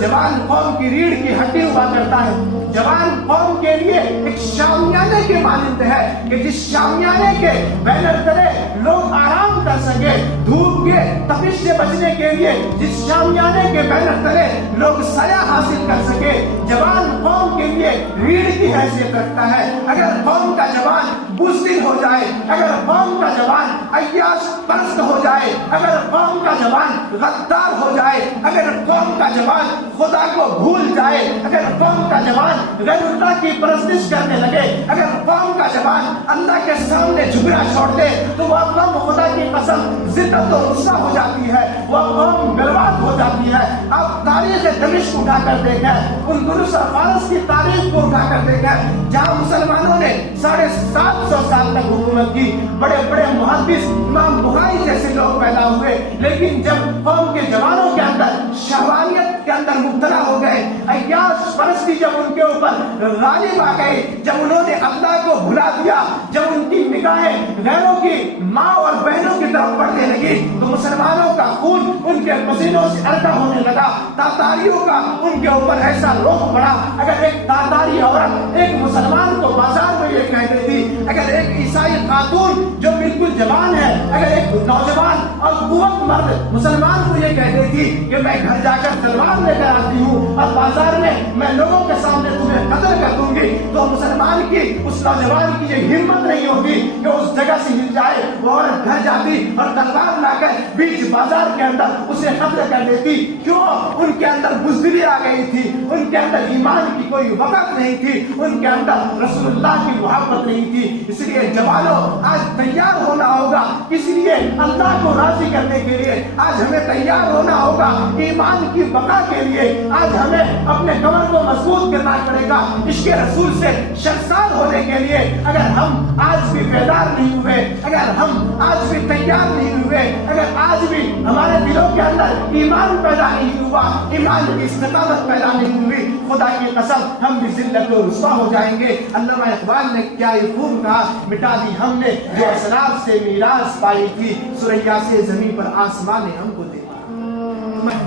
جوان قوم کی ریڑھ کی ہڈی ہوا کرتا ہے. جوان قوم کے لیے ایک شامیانے کے مانند ہے کہ جس شامیانے کے بینر تلے لوگ آرام کر سکے, دھوپ کے تپش سے بچنے کے لیے جس شامیانے کے بینر تلے لوگ سایہ حاصل کر سکے. جوان قوم کے لیے ریڑھ کی حیثیت رکھتا ہے. اگر قوم کا جوان بزدل ہو جائے, اگر قوم کا جوان عیاش پرست ہو جائے, اگر قوم کا جوان غدار ہو جائے, اگر قوم کا جوان خدا کو بھول جائے, اگر قوم کا جوان غیر اللہ کی پرستش کرنے لگے, اگر قوم کا جوان اللہ کے سامنے جھکنا چھوڑ دے, تو وہ قوم خدا کی قسم ذلت و رسوا ہو جاتی ہے, وہ قوم برباد ہو جاتی ہے. آپ تاریخ دمشق اٹھا کر دیکھیں, اندلس اور فارس کی تاریخ کو اٹھا کر دیکھیں, جہاں مسلمانوں نے 750 سال تک حکومت کی. بڑے بڑے محدث امام بخاری جیسے لوگ پیدا ہوئے, لیکن جب قوم کے جوانوں کے اندر شہوانیت کے اندر مبتلا ہو گئے, عیاش پرستی جب ان کے اوپر غالب آ گئی, جب انہوں نے اللہ کو بھلا دیا, جب ان کی نگاہیں غیروں کی ماں اور بہنوں کی طرف پڑنے لگی, تو مسلمانوں کا خون ان کے پسینوں سے الٹا ہونے لگا. تاتاریوں کا ان کے اوپر ایسا روک پڑا. اگر ایک تاتاری عورت ایک مسلمان کو بازار میں یہ کہہ دیتی, اگر ایک عیسائی خاتون جو بالکل جوان ہے, اگر ایک نوجوان اور قوت مرد مسلمان کو یہ کہہ دیتی کہ میں گھر جا کر تلوار لے کر آتی ہوں اور بازار میں لوگوں کے سامنے تمہیں قتل کر دوں گی, تو مسلمان کی اس نوجوان کی یہ ہمت نہیں ہوتی کہ اس جگہ سے ہل جائے. وہ عورت گھر جاتی اور تلوار لا کر بیچ بازار کے اندر اسے قتل کر دیتی. کیوں؟ ان کے اندر بزدلی آ گئی تھی, ان کے اندر ایمان کی کوئی وقت نہیں تھی, ان کے اندر رسول اللہ کی محبت نہیں تھی. اس لیے جوانوں آج تیار ہونا ہوگا, اس لیے اللہ کو راضی کرنے کے لیے آج ہمیں تیار ہونا ہوگا. ایمان کی بقا کے لیے آج ہمیں اپنے کمر کو مضبوط کرنا پڑے گا. عشق رسول سے شرمسار ہونے کے لیے اگر ہم آج بھی بیدار نہیں ہوئے, اگر ہم آج بھی تیار نہیں ہوئے, اگر آج بھی ہمارے دلوں کے اندر ایمان پیدا نہیں ہوا, ایمان کی استقامت پیدا نہیں ہوئی, خدا کی قسم ہم بھی ذلت و رسوا ہو جائیں گے. علامہ اقبال نے کیا یہ خوب کہا, مٹا دی ہم نے جو اسلاف سے میراث پائی تھی, سریا سے زمین پر آسمان نے ہم کو دے.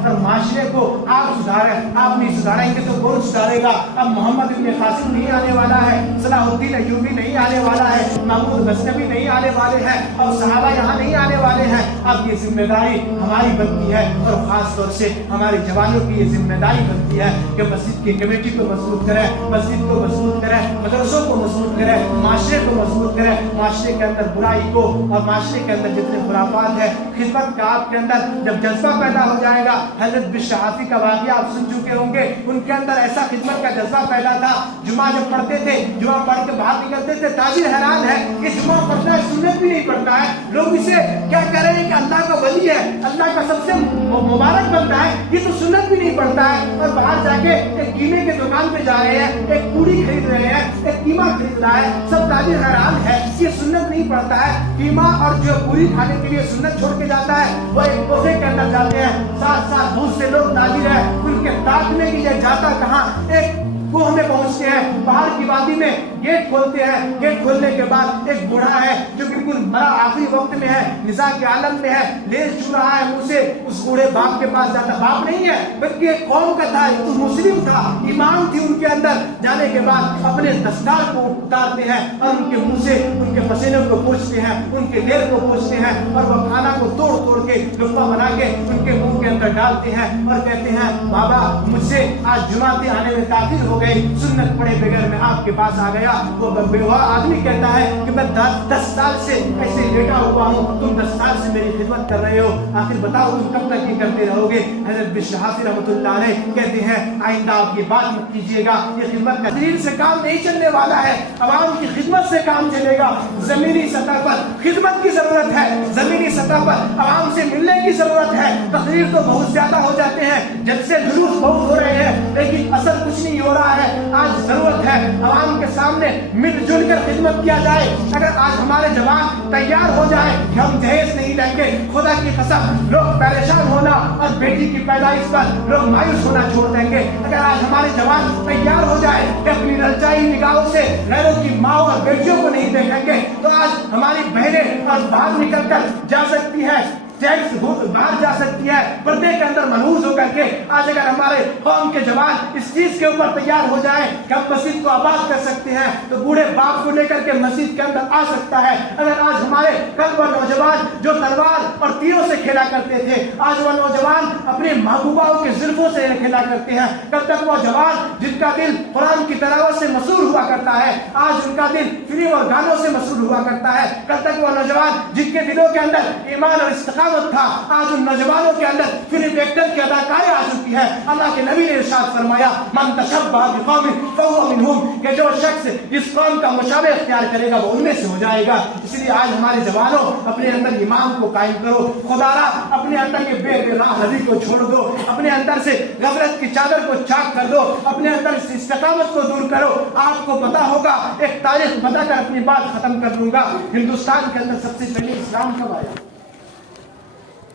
اور معاشرے کو آپ سدھاریں, آپ نہیں سدھاریں گے تو کون سدھارے گا؟ اب محمد ابن قاسم نہیں آنے والا ہے, صلاح الدین ایوبی نہیں آنے والا ہے, محمود غزنوی نہیں آنے والے ہیں, اور صحابہ یہاں نہیں آنے والے ہیں. اب یہ ذمہ داری ہماری بنتی ہے, اور خاص طور سے ہمارے جوانوں کی یہ ذمہ داری بنتی ہے کہ مسجد کی کمیٹی کو مضبوط کریں, مسجد کو مضبوط کریں, مدرسوں کو مضبوط کریں, معاشرے کو مضبوط کریں. معاشرے کے اندر برائی کو اور معاشرے کے اندر جتنے خرافات ہیں, خدمت کا آپ کے اندر جب جذبہ پیدا ہو جائے گا. حضرت بشہافی کا واقعہ آپ سن چکے ہوں گے, ان کے اندر ایسا خدمت کا جذبہ پیدا تھا. جمعہ جب پڑھتے تھے, جمعہ پڑھ کے باہر نکلتے تھے, تاجر حیران ہے کہ جمعہ پڑھنا ہے, سنت بھی نہیں پڑھتا ہے, لوگ اسے کیا کہہ رہے ہیں کہ اللہ کا ولی ہے, اللہ کا سب سے مبارک بنتا ہے, یہ تو سنت بھی نہیں پڑھتا ہے. اور باہر جا کے ایک قیمے کے دکان پہ جا رہے ہیں, ایک پوری خرید رہے ہیں, ایک قیمہ خرید رہا ہے, سب تاجر حیران ہے, یہ سنت نہیں پڑھتا ہے. قیمہ اور جو پوری کھانے کے لیے سنت چھوڑ کے جاتا ہے, وہ ایک کوفے کے اندر جاتے ہیں, ساتھ ساتھ بہت سے لوگ تاجر ہیں, ان کے تاکنے کی یہ جاتا کہاں, ایک کوہ میں پہنچتے ہیں, پہاڑ کی وادی میں گیٹ کھولتے ہیں. گیٹ کھولنے کے بعد ایک بوڑھا ہے جو بالکل مرا آخری وقت میں ہے, نزاع کے عالم میں ہے, لیل چھو رہا ہے منہ سے. اس بوڑھے باپ کے پاس جاتا, باپ نہیں ہے بلکہ ایک قوم کا تھا, تو مسلم تھا, ایمان تھی ان کے اندر. جانے کے بعد اپنے دستار کو اتارتے ہیں اور ان کے منہ سے ان کے پسینے کو پوچھتے ہیں, ان کے لیل کو پوچھتے ہیں, اور وہ کھانا کو توڑ توڑ کے لقمہ بنا کے ان کے منہ کے اندر ڈالتے ہیں اور کہتے ہیں بابا مجھ سے آج جمعہ آنے میں تاخیر ہو گئی, سنت پڑھے بغیر میں آپ کے پاس آ گیا. وہ بیوہ آدمی کہتا ہے کہ میں 10 سال سے ایسے لیٹا ہوا ہوں, تم 10 سال سے میری خدمت کر رہے ہو, آخر بتاؤ تم کب تک یہ کرتے رہو گے؟ حضرت بشہافی رحمۃ اللہ علیہ کہتے ہیں آئندہ آپ یہ بات مت کیجیے گا, یہ خدمت کا دلیل سے کام نہیں چلنے والا ہے, عوام کی خدمت سے کام چلے گا. زمینی سطح پر خدمت کی ضرورت ہے, زمینی سطح پر عوام سے ملنے کی ضرورت ہے. تقریر تو بہت زیادہ ہو جاتے ہیں, جب سے جلوس بہت ہو رہے ہیں, لیکن اثر کچھ نہیں ہو رہا ہے. آج ضرورت ہے عوام کے سامنے مل جل کر خدمت کیا جائے. اگر آج ہمارے جوان تیار ہو جائے کہ ہم جہیز نہیں لیں گے, خدا کی قسم لوگ پریشان ہونا اور بیٹی کی پیدائش پر لوگ مایوس ہونا چھوڑ دیں گے. اگر آج ہمارے جوان تیار ہو جائے کہ اپنی للچائی نگاہوں سے غیروں کی ماں اور بیٹیوں کو نہیں دیکھیں گے, تو آج ہماری بہنیں اور باہر نکل کر جا سکتی ہے, चैन से बाहर जा सकती है, पर्दे के अंदर मनहूस होकर के। आज अगर हमारे कौम के जवान इस चीज के ऊपर तैयार हो जाए कि हम मस्जिद को आबाद कर सकते हैं, तो बूढ़े बाप को लेकर के मस्जिद के अंदर आ सकता है। अगर आज हमारे कल वो नौजवान जो तलवार और तीरों से खेला करते थे, आज वो नौजवान अपनी महबूबाओं के जुल्फों से खेला करते हैं, कल तक वो जवान जिनका दिल कुरान की तिलावत से मशहूर हुआ करता है, आज उनका दिल फिल्म और गानों से मशहूर हुआ करता है। कल तक वो नौजवान जिनके दिलों के अंदर ईमान और इस्तिकामत था, आज उन नौजवानों के अंदर फिल्म एक्टर की अदाकारी आ चुकी है। अल्लाह के नबी ने इरशाद फरमाया, मन तशब्बह बिकौमिन फहुव मिनहुम, कि जो शख्स जिस कौम का मुशाबह इख्तियार करेगा वो उनमें से हो जाएगा। इसलिए आज हमारे जवानों, अपने अंदर ईमान को कायम करो। खुदारा अपने अंदर के बेराहरी को छोड़ दो, अपने अंदर से गफलत की चादर को चाक कर दो, अपने अंदर से इस्तिकामत को दूर करो। आपको पता होगा, एक तारीख बताकर अपनी बात खत्म कर दूंगा, हिंदुस्तान के अंदर सबसे पहले इस्लाम कब आया?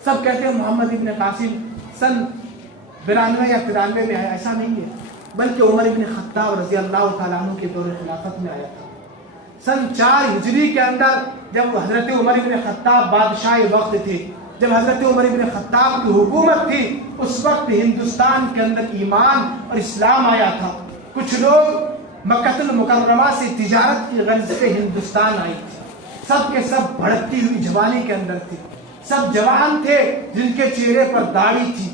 सब कहते हैं मोहम्मद इब्न कासिम सन 92 या 93 में आया, ऐसा नहीं है, बल्कि उमर इब्न खत्ताब रजी अल्लाह तआला अन्हु के दौर खिलाफत में आया था। सन 4 हिजरी के अंदर जब हजरत उमर इब्न खत्ताब बादशाह वक्त थे, जब हजरत उमर इब्न खत्ताब की हुकूमत थी, उस वक्त हिंदुस्तान के अंदर ईमान और इस्लाम आया था। कुछ लोग मक्कतुल मुकर्रमा से तिजारत की गर्ज से हिंदुस्तान आई थी, सब के सब भड़कती हुई जवानी के अंदर थे, सब जवान थे जिनके चेहरे पर दाढ़ी थी,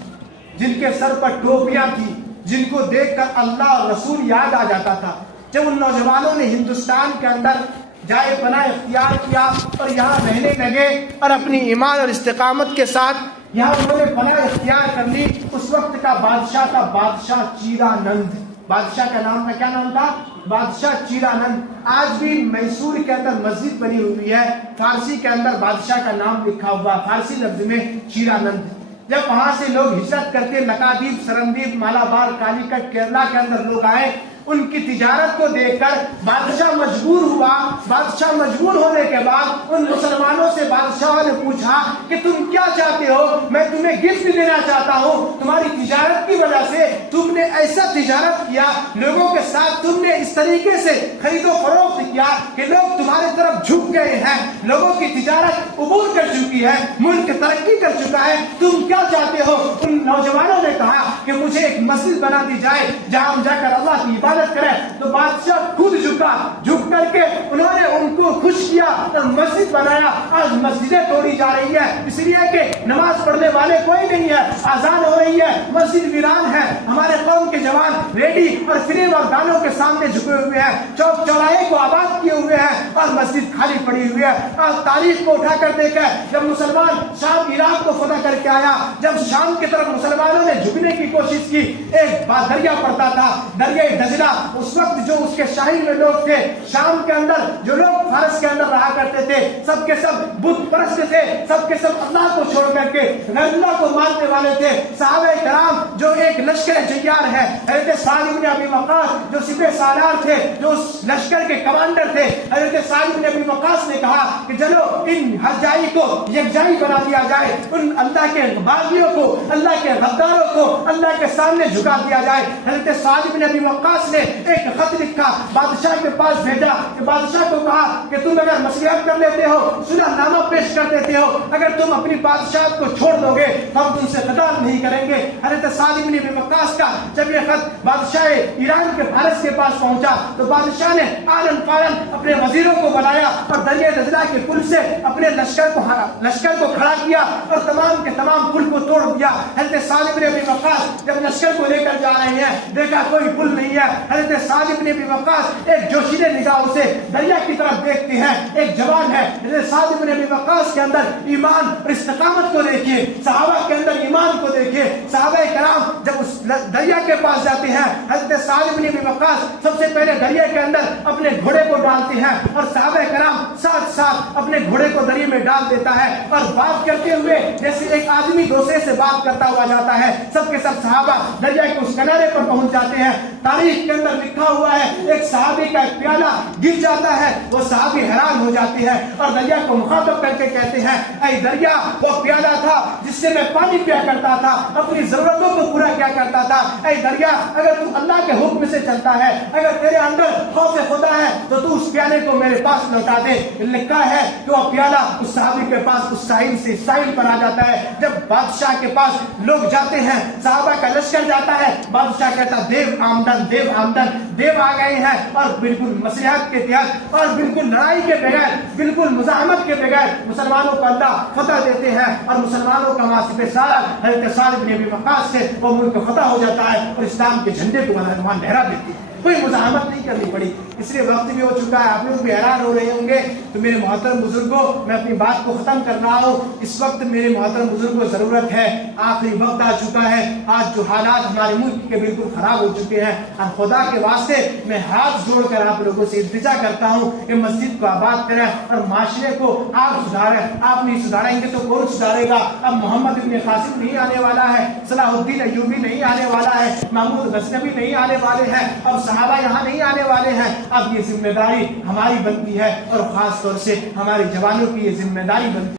जिनके सर पर टोपियां थी, जिनको देखकर अल्लाह और रसूल याद आ जाता था। जब उन नौजवानों ने हिंदुस्तान के अंदर जाए पनाह इख्तियार किया और यहाँ रहने लगे और अपनी ईमान और इस्तिकामत के साथ यहाँ उन्होंने पनाह इख्तियार कर ली, उस वक्त का बादशाह था बादशाह चीरानंद। बादशाह का नाम था, क्या नाम था? बादशाह चीरानंद। आज भी मैसूर के अंदर मस्जिद बनी हुई है, फारसी के अंदर बादशाह का नाम लिखा हुआ, फारसी लफ्ज में चीरानंद। जब वहां से लोग हिजरत करके लकादीप, सरंदीप, मालाबार, कालीकट, केरला के अंदर लोग आए, उनकी तिजारत को देखकर बादशाह मजबूर हुआ। बादशाह मजबूर होने के बाद उन मुसलमानों से बादशाह ने पूछा कि तुम क्या चाहते हो? मैं तुम्हें गिफ्ट देना चाहता हूँ, तुम्हारी तिजारत की वजह से तुमने ऐसा तिजारत किया, लोगों के साथ तुमने इस तरीके से खरीदो फरोख्त किया कि लोग तुम्हारी तरफ झुक गए हैं, लोगों की तिजारत उबूर कर चुकी है, मुल्क तरक्की कर चुका है, तुम क्या चाहते हो? उन नौजवानों ने कहा कि मुझे एक मस्जिद बना दी जाए जहाँ हम जाकर अल्लाह की करे। तो बादशाह खुद झुका, झुक करके उन्होंने उनको खुश किया और मस्जिद बनाया। आज मस्जिदें तोड़ी जा रही है, इसलिए कि नमाज पढ़ने वाले कोई नहीं है, आजान हो रही है, मस्जिद वीरान है। हमारे कौम के जवान रेडी और फिल्म और गानों के सामने झुके हुए हैं, चौक चौराहे को आबाद किए हुए हैं और मस्जिद खाली पड़ी हुई है। आज तारीख को उठाकर देखें, जब मुसलमान शाम इराक को फतह करके आया, जब शाम की तरफ मुसलमानों ने झुकने की कोशिश की, एक दरिया पड़ता था, दरिया दजला। उस वक्त जो उसके शाही में लोग थे, शाम के अंदर जो लोग फारस के अंदर रहा करते थे, सबके सब बुत परस्त थे, सबके सब अल्लाह को छोड़ करके अल्लाह को मानने वाले थे। सहाबे कराम जो एक लश्कर जय्यार है, हजरत साद इब्न अबी वक्कास जो सिपह सालार थे, जो उस लश्कर के कमांडर थे, हजरत साद इब्न अबी वक्कास ने कहा कि चलो इन हजाई को यकजाई बना दिया जाए, उन अल्लाह के बागियों को, अल्लाह के गद्दारों को अल्लाह के सामने झुका दिया जाए। हजरत साद इब्न अबी वक्कास ने एक खत लिखा, बादशाह के पास भेजा, कि बादशाह को कहा कि तुम अगर मसलिहत कर लेते हो, सुलहनामा पेश कर देते हो, अगर तुम अपनी बादशाह को छोड़ दोगे तो हम तुमसे खिताब नहीं करेंगे। हजरत साद इब्न अबी वक्कास का जब ये खत बादशाह ईरान के फारस के पास पहुंचा, तो बादशाह ने आलन फारन अपने वजीरों को बुलाया और दरिया दजला के पुल से अपने लश्कर को खड़ा किया और तमाम के तमाम पुल को तोड़ दिया। हजरत साद इब्न अबी वक्कास जब लश्कर को लेकर जा रहे हैं, देखा कोई पुल नहीं है। हजरत साद इब्न अबी वक्कास एक जोशीले निगाहों से दरिया की तरफ देखते हैं, एक जवान है। हजरत साद इब्न अबी वक्कास के अंदर ईमान और इस्तिकामत को देखिए, सहाबा के अंदर ईमान को देखिए। सहाबा कराम जब उस दरिया के पास जाते हैं, हजरत साद इब्न अबी वक्कास सबसे पहले दरिया के अंदर अपने घोड़े को डालते हैं और सहाबा कराम साथ साथ अपने घोड़े को दरिया में डाल देता है और बात करते हुए जैसे एक आदमी दूसरे से बात करता हुआ जाता है। सबके सब सहाबा दरिया के उस उस किनारे पर पहुंच जाते हैं। तारीख के अंदर लिखा हुआ है एक सहाबी का एक प्याला गिर जाता है, वो सहाबी हैरान हो जाती है और दरिया को मुखातब करके कहते हैं, ऐ दरिया, वो प्याला था जिससे मैं पानी पिया करता था, अपनी जरूरतों को पूरा किया करता था। ऐ दरिया, अगर तू अल्लाह के हुक्म से चलता है, अगर तेरे अंदर खौफ खुदा है, तो तू उस प्याले को मेरे पास लौटा दे। लिखा है कि वो प्याला उस सहाबी के पास उस साहिल पर आ जाता है। जब बादशाह के पास लोग जाते हैं, सहाबा का लश्कर जाता है, बादशाह कहता देव आमदन, देव आमदन, देव आ गए हैं, और बिल्कुल मसलिहत के तहत और बिल्कुल लड़ाई के बगैर, बिल्कुल मुजाहमत के बगैर मुसलमानों को अल्लाह फतह देते हैं, और मुसलमानों का वासिफ सारा हज़रत सालिब बिन अबी वक्कास से वो मुल्क फतह हो जाता है और इस्लाम के झंडे को वहां लहरा देती है। कोई मुजाहमत नहीं करनी पड़ी। इसलिए वक्त भी हो चुका है, आप लोग भी हैरान हो रहे होंगे। तो मेरे मोहतरम बुजुर्गों, मैं अपनी बात को खत्म कर रहा हूँ। इस वक्त मेरे मोहतरम बुजुर्गों जरूरत है, आखिरी वक्त आ चुका है। आज जो हालात हमारे मुल्क के बिल्कुल खराब हो चुके हैं, और खुदा के वास्ते मैं हाथ जोड़कर आप लोगों से इल्तिजा करता हूँ कि मस्जिद को आबाद करें और माशरे को आप सुधारें। आप नहीं सुधारेंगे तो कौन सुधारेगा? अब मोहम्मद इब्न कासिम नहीं आने वाला है, सलाहुद्दीन अय्यूबी नहीं आने वाला है, महमूद गजनवी नहीं आने वाले हैं, अब सहाबा यहाँ नहीं आने वाले हैं। अब ये जिम्मेदारी हमारी बनती है, और खास तौर से हमारे जवानों की ये जिम्मेदारी बनती है।